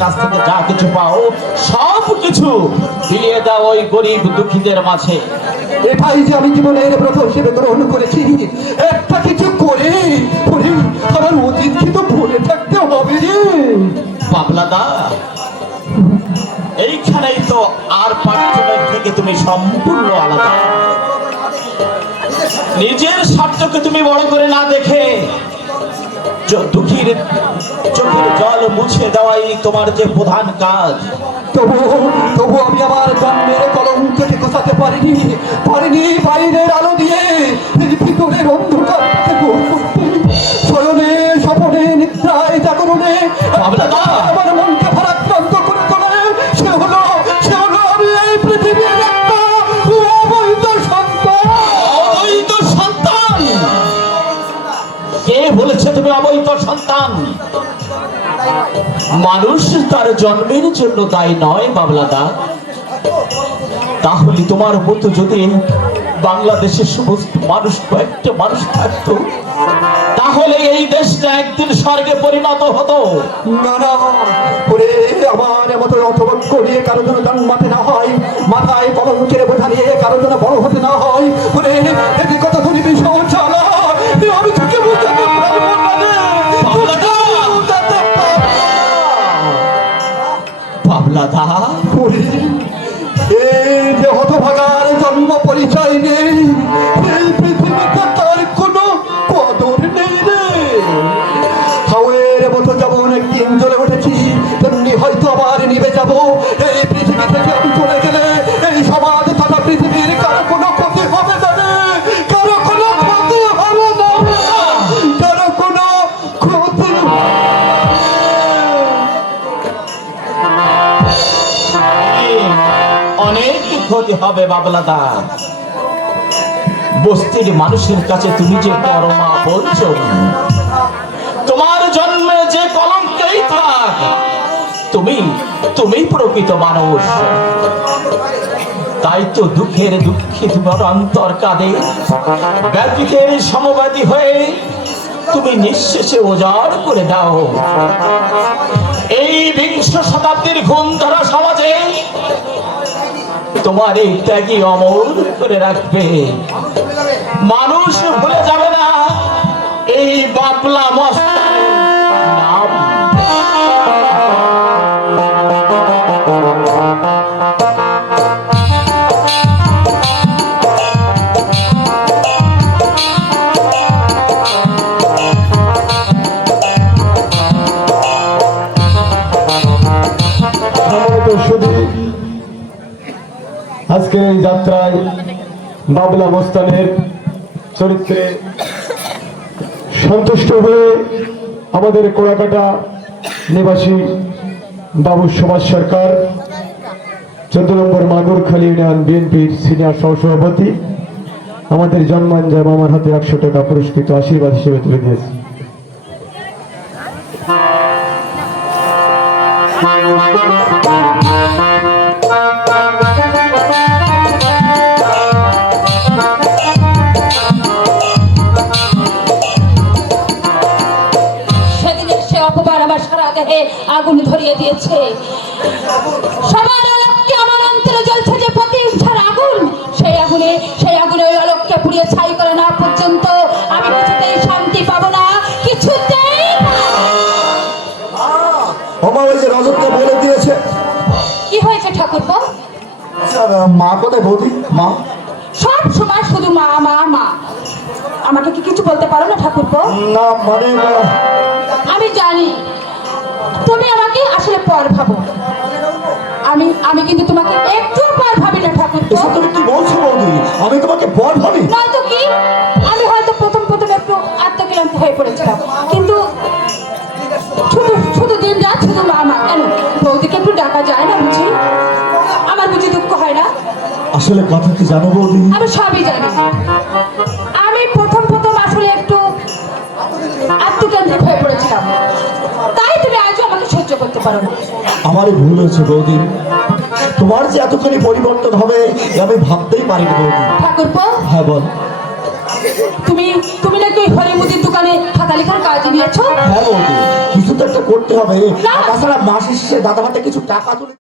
কাছ থেকে যা কিছু পাও সব কিছু বিলিয়ে দাও ওই গরিব দুঃখীদের মাঝে। এটাই যে আমি জীবনের ব্রত হিসেবে গ্রহণ করেছি। একটা কিছু করে আমার অতীতকে তো ভুলে থাকতে হবে রে পাগলাদা। এইখানেই তো আর পাঠ্যের থেকে তুমি সম্পূর্ণ আলাদা। নিজের স্বার্থকে তুমি বড় করে না দেখে দুঃখীর চোখের জল মুছে দেওয়াই তোমার যে প্রধান কাজ। তবু আমি আমার জন্মের কলঙ্ককে কোথাতে পারিনি বাইরের আলো দিয়ে ভিতরের অন্ধকারকে দূর করতে। শয়নে স্বপনে নিদ্রায় জাগরণে আমার মনকে ভারাক্রান্ত করে তোলে। সে হলো আমি এই পৃথিবীর একটা অবৈধ সন্তান। অবৈধ সন্তান? কে বলেছে তুমি অবৈধ সন্তান? মানুষ তার জন্মের জন্য দায়ী নয় বাবলাদা। তাহলে তোমার মতো যদি বাংলাদেশের সমস্ত মানুষ কয়েকটা মানুষ থাকতো তাহলে এই দেশটা একদিন স্বর্গে পরিণত হতো। না ওরে আমার মতো অথবক্ষ নিয়ে কারো জন্য জন্মাতে না হয়, মাথায় কলঙ্কের বোঝা নিয়ে কারো জন্য বড় হতে না হয়। ওরে এটি কথা তুমি ভীষণ চালা, আমি তোকে বুঝাতে পারবো না রে। বাবলাদা, এই যে হতভাগার জন্ম পরিচয় নেই, এই পৃথিবীতে তার কোনো কদর নেই রে। হাওয়ের মতো যেমন একদিন জ্বলে উঠেছি তেমনি হয়তো আবার নিভে যাব। এই পৃথিবী থেকে আমি চলে গেলে এই সমাজ তথা পৃথিবীর কারো কোনো ক্ষতি হবে না রে। কারো কোনো ক্ষতি হবে না, কারো কোনো ক্ষতি অনেক ক্ষতি হবে বাবলাদা। বস্তির মানুষের কাছে তুমি যে পরমা বলছো, তোমার জন্মে যে কলঙ্কেই থাক তুমি প্রকৃত মানুষ। তাই তো দুঃখের দুঃখে তোমার অন্তর কাঁদে, ব্যাধিকের সমব্যাধি হয়ে তুমি নিঃশেষে ওজাড় করে দাও। এই বিংশ শতাব্দীর ঘুম ধরা সমাজে তোমার এই ত্যাগী অমর করে রাখবে। মানুষ ভুলে যাবে না এই বাবলা মস্তানের নাম। আজকে এই যাত্রায় বাবলা মস্তানের চরিত্রে সন্তুষ্ট হয়ে আমাদের কোড়াকাটা নিবাসী বাবু সুভাষ সরকার, 14 নম্বর মাগুরখালী ইউনিয়ন বিএনপির সিনিয়র সহসভাপতি, আমাদের জন্মাঞ্জয় মামার হাতে 100 টাকা পুরস্কৃত আশীর্বাদ হিসেবে তুলে দিয়েছে। আগুন ধরিয়ে দিয়েছে। সবার আলোককে আমার অন্তরে জ্বলছে যে প্রতিষ্ঠার আগুন, সেই আগুনে ওই আলোককে পুড়িয়ে ছাই করে না পর্যন্ত আমি কিছুতেই শান্তি পাবো না, কিছুতেই। আমার ওই যে রজতটা বলে দিয়েছে। কি হয়েছে ঠাকুরপো? মা কোথায় বৌদি? মা সব সময় শুধু মা মা মা। আমাকে কি কিছু বলতে পারো না ঠাকুরপো? না মানে আমি জানি তুমি আমাকে আসলে পর ভাবো। আমি কিন্তু তোমাকে একটু পর ভাবি না ঠাকুরপো। তুমি কি বলছো বৌদি? আমি তোমাকে পর ভাবি না তো কি? আমি হয়তো প্রথম একটু আত্মক্লান্ত হয়ে পড়েছিলাম, কিন্তু শুধু দিন রাত শুধু মা মা। কেন বৌদিকে একটু ডাকা যায় না বুঝি? আমার বুঝি দুঃখ হয় না? আসলে কথা কি জানো বৌদি? আমি সবই জানি। আমি প্রথম আসলে একটু আত্মকেন্দ্রিক হয়ে পড়েছিলাম, তাই তুমি আজও আমাকে সহ্য করতে পারো না। আমারই ভুল হয়েছে বৌদি। তোমার যে এতখানি পরিবর্তন হবে আমি ভাবতেই পারিনি বৌদি। ঠাকুরপো, হ্যাঁ বল। তুমি তুমি নাকি ওই হরিমুদির দোকানে খাতা লেখার কাজ নিয়েছো? হ্যাঁ বৌদি, কিছু তো একটা করতে হবে। না। তাছাড়া মাসের শেষে দাদা হাতে কিছু টাকা তুলে